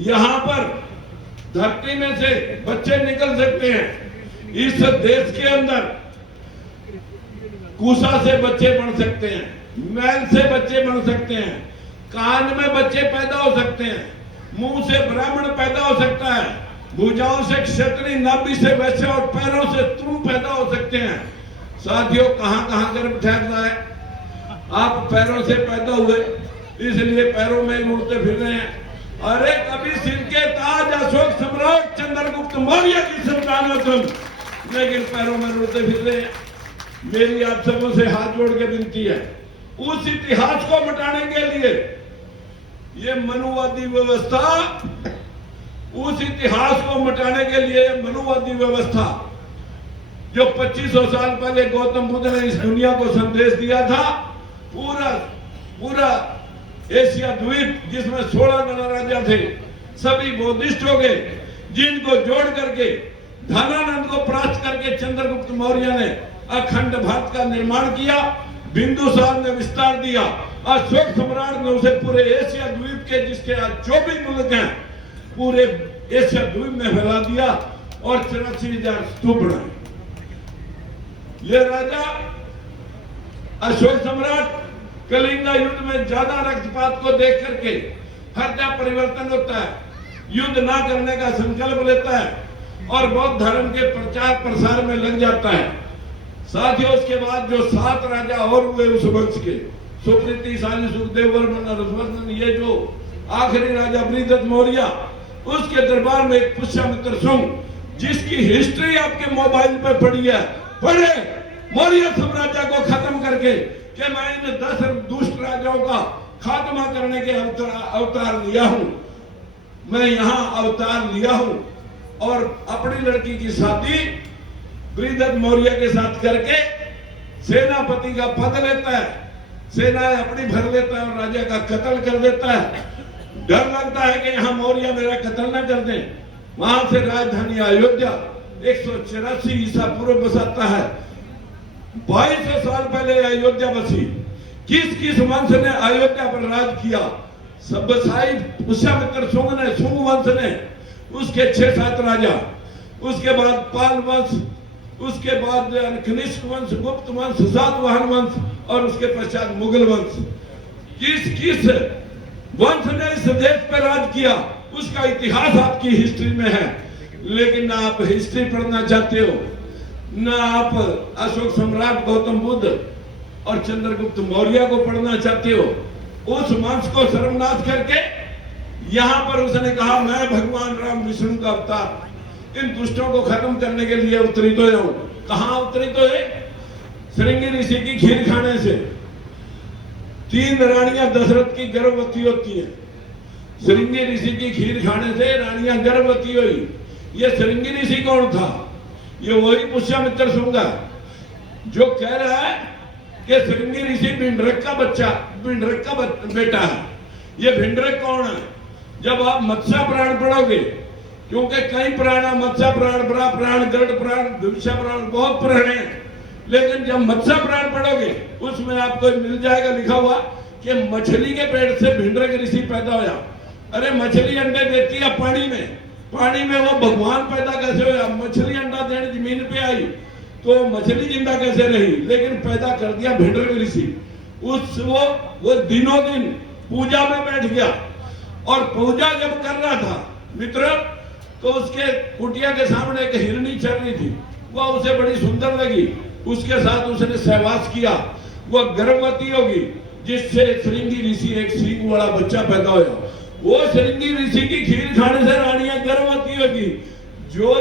यहाँ पर धरती में से बच्चे निकल सकते हैं। इस देश के अंदर कुसा से बच्चे बन सकते हैं, मैल से बच्चे बन सकते हैं, कान में बच्चे पैदा हो सकते हैं, मुंह से ब्राह्मण पैदा हो सकता है, भुजाओं से क्षत्रिय, नाभि से वैश्य और पैरों से तुम पैदा हो सकते हैं। साथियों, कहां कहां गर्भ ठहरता है? आप पैरों से पैदा हुए, इसलिए पैरों में उड़ते फिर रहे हैं। अरे कभी सिर के ताज अशोक सम्राट चंद्रगुप्त मौर्य की संतान तुम, लेकिन पैरों में उड़ते फिर रहे हैं। मेरी आप सबों से हाथ जोड़ के विनती है, उस इतिहास को मिटाने के लिए ये मनुवादी व्यवस्था, उस इतिहास को मिटाने के लिए मनुवादी व्यवस्था जो 2500 साल पहले गौतम बुद्ध ने इस दुनिया को संदेश दिया था, पूरा एशिया द्वीप जिसमें 16 गणराज्य थे, सभी बौद्धिस्ट हो गए, जिनको जोड़ करके धनानंद को परास्त करके चंद्रगुप्त मौर्य ने अखंड भारत का निर्माण किया, बिंदुसार ने विस्तार दिया, अशोक सम्राट ने उसे पूरे एशिया द्वीप के, जिसके आज 24 मुल्क हैं, पूरे एशिया द्वीप में फैला दिया और 84,000 स्तूप बनाए। ये राजा अशोक सम्राट कलिंगा युद्ध में ज्यादा रक्तपात को देख करके हृदय परिवर्तन होता है, युद्ध ना करने का संकल्प लेता है और बौद्ध धर्म के प्रचार प्रसार में लग जाता है। साथियों, उसके बाद जो 7 राजा और हुए उस वंश के, सुकृति, शाली, सुखदेव, वर्मन, हर्षवर्धन, ये जो आखिरी राजा बृहद्रथ मौर्य, उसके दरबार में एक पुष्यमित्र शुंग, जिसकी हिस्ट्री आपके मोबाइल पे पड़ी है, पढ़े, मौर्य साम्राज्य को खत्म करके कि मैं इन 10 दुष्ट राजाओं का खात्मा करने के अवतार लिया हूं, मैं यहां अवतार लिया हूं। और अपनी लड़की की शादी बृहद्रथ मौर्य के साथ करके सेनापति का पद लेता है, सेना अपनी भर लेता है और राजा का कत्ल कर देता है। डर लगता है कि यहाँ मौर्य मेरा कत्ल न कर दें। वहां से राजधानी अयोध्या 184 ईसा पूर्व बसाता है। 2200 साल पहले अयोध्या बसी। किस किस वंश ने अयोध्या पर राज किया? सब्बसाई पुष्यमित्र शुंग ने, शुंग वंश ने, उसके 6-7 राजा, उसके बाद पाल वंश, उसके बाद कनिष्क वंश, गुप्त वंश, सातवाहन वंश और उसके पश्चात मुगल वंश। किस किस वंश ने इस देश पर राज किया, उसका इतिहास आपकी हिस्ट्री में है। लेकिन ना आप हिस्ट्री पढ़ना चाहते हो, ना आप अशोक सम्राट गौतम बुद्ध और चंद्रगुप्त मौर्य को पढ़ना चाहते हो। उस वंश को सर्वनाश करके यहां पर उसने कहा, मैं भगवान राम विष्णु का अवतार इन दुष्टों को खत्म करने के लिए अवतरित हो जाऊं। कहां अवतरित हुए? श्रृंगी ऋषि की खीर खाने से 3 रानियां दशरथ की गर्भवती होती है। श्रृंगी ऋषि की खीर खाने से रानियां गर्भवती हुई। ये श्रृंगी ऋषि कौन था? ये वही पुष्यमित्र शुंग जो कह रहा है कि श्रृंगी ऋषि भिंडरक का बच्चा, भिंडरक का बेटा है। ये भिंडरक कौन है? जब आप मत्स्य पुराण पढ़ोगे, क्योंकि कई पुराण, मत्स्य पुराण, बड़ा पुराण, गरुड़ पुराण, भविष्य पुराण, बहुत पुराण है, लेकिन जब मत्स्य पुराण पढ़ोगे उसमें आपको मिल जाएगा लिखा हुआ कि मछली के पेट से भिंडरक ऋषि पैदा होया। अरे मछली अंडे देती है पानी में, पानी में वो भगवान पैदा कैसे होया? मछली अंडा देने जमीन पे आई तो मछली जिंदा कैसे रही? लेकिन पैदा कर दिया भिंडरक ऋषि। वो दिनों दिन पूजा में बैठ गया और पूजा जब कर रहा था मित्र, तो उसके कुटिया के सामने एक हिरनी चल रही थी। वह उसे बड़ी सुंदर लगी, उसके साथ उसने सहवास किया। वह गर्भवती होगी, जिससे श्रृंगी ऋषि एक सींग वाला बच्चा पैदा होया। वो श्रृंगी ऋषि की खीर खाने से रानियां गर्भवती होगी। जो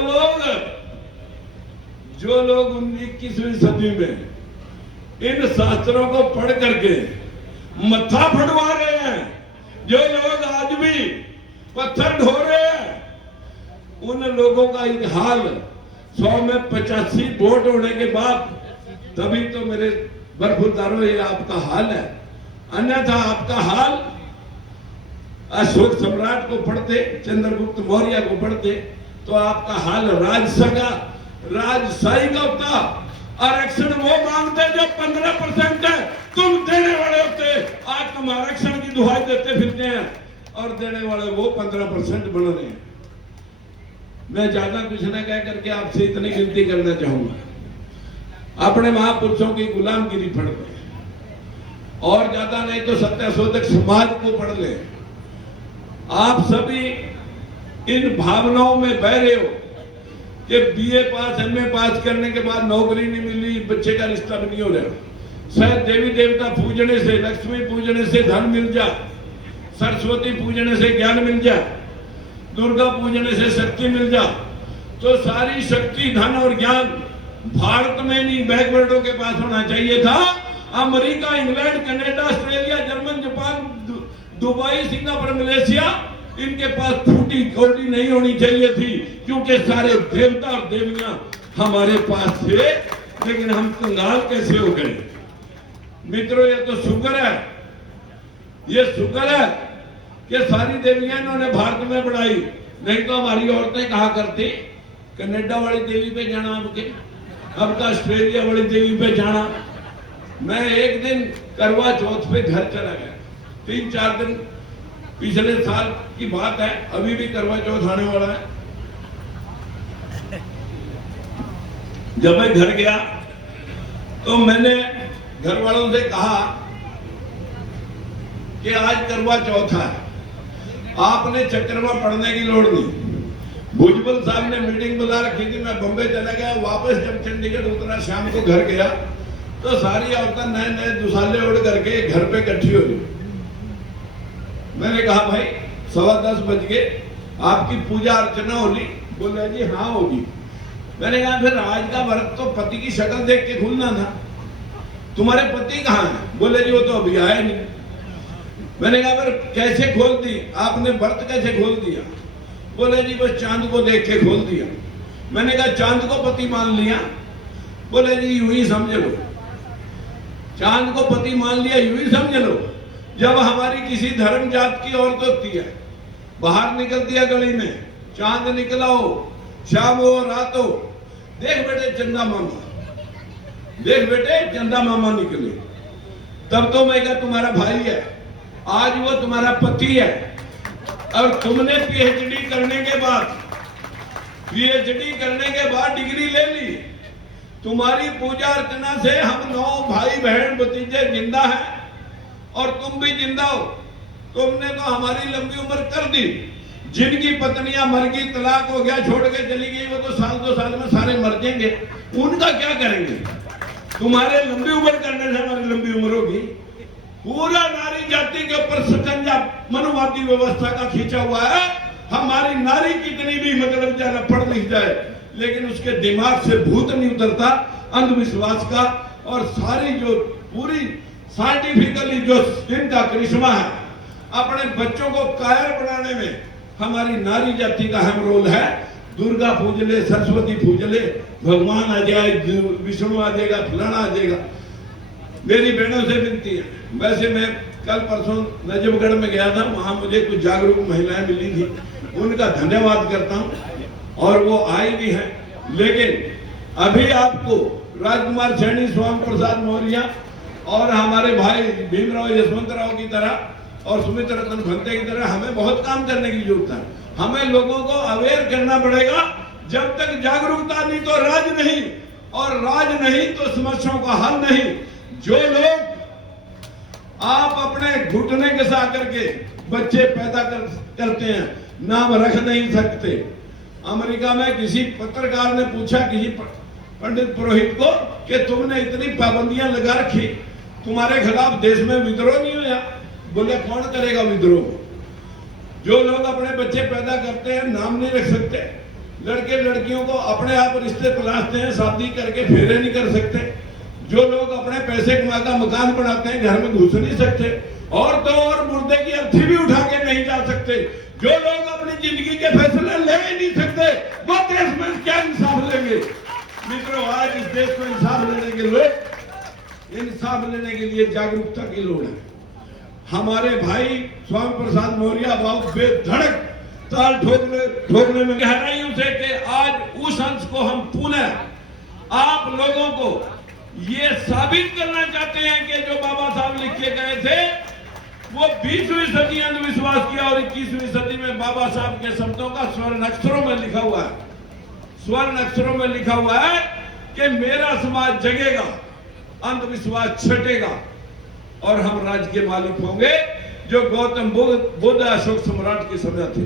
लोग 21वीं सदी में इन शास्त्रों को पढ़ करके मत्था फटवा रहे हैं, जो लोग आज भी पत्थर ढो रहे हैं, उन लोगों का एक हाल 100 में 85 वोट होने के बाद, तभी तो मेरे बरफुदारों ये आपका हाल है। अन्यथा आपका हाल अशोक सम्राट को पढ़ते, चंद्रगुप्त मौर्य को पढ़ते, तो आपका हाल राजशाही का होता। आरक्षण वो मांगते जो 15% है, तुम देने वाले होते। आज तुम आरक्षण की दुहाई देते फिरते हैं। और देने वाले वो 15% बन रहे हैं। मैं ज्यादा कुछ न कह करके आपसे इतनी गिनती करना चाहूंगा, अपने महापुरुषों की गुलामगिरी पढ़ ले, और ज्यादा नहीं तो सत्यशोधक समाज को पढ़ ले। आप सभी इन भावनाओं में बह रहे हो कि बीए पास एमए पास करने के बाद नौकरी नहीं मिली, बच्चे का रिश्ता भी नहीं हो रहा, शायद देवी देवता पूजने से, लक्ष्मी पूजने से धन मिल जा, सरस्वती पूजने से ज्ञान मिल जा, दुर्गा पूजने से शक्ति मिल जा। तो सारी शक्ति, धन और ज्ञान भारत में नहीं बैकवर्डों के पास होना चाहिए था। America, England, Canada, Australia, German, Japan, Dubai, Singapore, Malaysia, इनके पास फूटी कौड़ी नहीं होनी चाहिए थी, क्योंकि सारे देवता और देवियां हमारे पास थे। लेकिन हम कंगाल कैसे हो गए? मित्रों, ये तो शुक्र है, ये शुक्र है कि सारी देवियां इन्होंने भारत में बढ़ाई, नहीं तो हमारी औरतें कहा करती कनाडा वाली देवी पे जाना, अब का ऑस्ट्रेलिया वाली देवी पे जाना। मैं एक दिन करवा चौथ पे घर चला गया, 3-4 दिन पिछले साल की बात है, अभी भी करवा चौथ आने वाला है। जब मैं घर गया तो मैंने घर वालों से कहा कि आज करवा चौथ है, आपने चक्रवा पढ़ने की लोड़ नहीं। भुजबल साहब ने मीटिंग बुला रखी थी, मैं बम्बई चला गया, वापस जब चंडीगढ़ उतरा, शाम को घर गया तो सारी औरतें नए नए दुसाले ओढ़ करके घर पे इकट्ठी हो गई। मैंने कहा भाई 10:15 बज गए, आपकी पूजा अर्चना होगी? बोले जी हाँ होगी। मैंने कहा फिर आज का व्रत तो पति की शक्ल देख के खुलना था, तुम्हारे पति कहाँ हैं? बोले जी वो तो अभी आए नहीं। मैंने कहा फिर कैसे खोल दी आपने, व्रत कैसे खोल दिया? बोले जी बस चांद को देख के खोल दिया। मैंने कहा चांद को पति मान लिया? बोले जी यूं ही समझ लो, चांद को पति मान लिया यूं ही समझ लो। जब हमारी किसी धर्म जात की औरत होती है, बाहर निकलती है गली में, चांद निकला हो, शाम हो रात हो, देख बेटे चंदा मामा, देख बेटे चंदा मामा निकले, तब तो मैं कहा तुम्हारा भाई है, आज वो तुम्हारा पति है। और तुमने पीएचडी करने के बाद डिग्री ले ली, तुम्हारी पूजा अर्चना से हम 9 भाई बहन भतीजे जिंदा हैं और तुम भी जिंदा हो। तुमने तो हमारी लंबी उम्र कर दी। जिनकी पत्नियां मर गई, तलाक हो गया, छोड़ के चली गई, वो तो 1-2 साल में सारे मर जाएंगे, उनका क्या करेंगे? तुम्हारे लंबी उम्र करने से हमारी लंबी उम्र होगी। पूरा नारी जाति के ऊपर शिकंजा मनुवादी व्यवस्था का खींचा हुआ है। हमारी नारी कितनी भी मतलब ज्यादा पढ़ लिख जाए, लेकिन उसके दिमाग से भूत नहीं उतरता अंधविश्वास का। और सारी जो पूरी साइंटिफिकली जो इनका करिश्मा है, अपने बच्चों को कायर बनाने में हमारी नारी जाति का अहम रोल है। दुर्गा पूज ले, सरस्वती पूज ले, भगवान आ जाए, विष्णु आ जाएगा, फलाना आ जाएगा। मेरी बहनों से विनती है, वैसे मैं कल परसों नजफगढ़ में गया था, वहां मुझे कुछ जागरूक महिलाएं मिली थी, उनका धन्यवाद करता हूं और वो आई भी हैं। लेकिन अभी आपको राजकुमार सैनी, स्वामी प्रसाद मौर्य और हमारे भाई भीमराव यशवंतराव की तरह और सुमित रतन भंते की तरह हमें बहुत काम करने की जरूरत है। हमें लोगों को अवेयर करना पड़ेगा। जब तक जागरूकता नहीं तो राज नहीं, और राज नहीं तो समस्याओं का हल नहीं। जो लोग आप अपने घुटने के साथ करके बच्चे पैदा करते हैं, नाम रख नहीं सकते। अमेरिका में किसी पत्रकार ने पूछा किसी पंडित पुरोहित को कि तुमने इतनी पाबंदियां लगा रखी, तुम्हारे खिलाफ देश में विद्रोह नहीं हुआ? बोले कौन करेगा विद्रोह? जो लोग अपने बच्चे पैदा करते हैं, नाम नहीं रख सकते, लड़के लड़कियों को अपने आप रिश्ते तलाशते हैं, शादी करके फेरे नहीं कर सकते, जो लोग अपने पैसे कमाकर मकान बनाते हैं, घर में घुस नहीं सकते, और तो और मुर्दे की अर्थी भी उठा के नहीं जा सकते, जो लोग अपनी जिंदगी के फैसले ले ही नहीं सकते, वो देश में क्या इंसाफ लेंगे? मित्रों, आज इस देश को इंसाफ लेने के लिए जागरूकता की लोड़ है। हमारे भाई स्वामी प्रसाद मौर्य बहुत बेधड़क ताल ठोकने में गहराइयों से कि आज उस अंश को हम पुनः आप लोगों को ये साबित करना चाहते हैं कि जो बाबा साहब लिख के गए थे वो 20वीं सदी अंधविश्वास किया और 21वीं सदी में बाबा साहब के शब्दों का स्वर्ण अक्षरों में लिखा हुआ है, स्वर्ण अक्षरों में लिखा हुआ है कि मेरा समाज जगेगा, अंधविश्वास छटेगा और हम राज्य के मालिक होंगे, जो गौतम बुद्ध अशोक सम्राट के समय थे।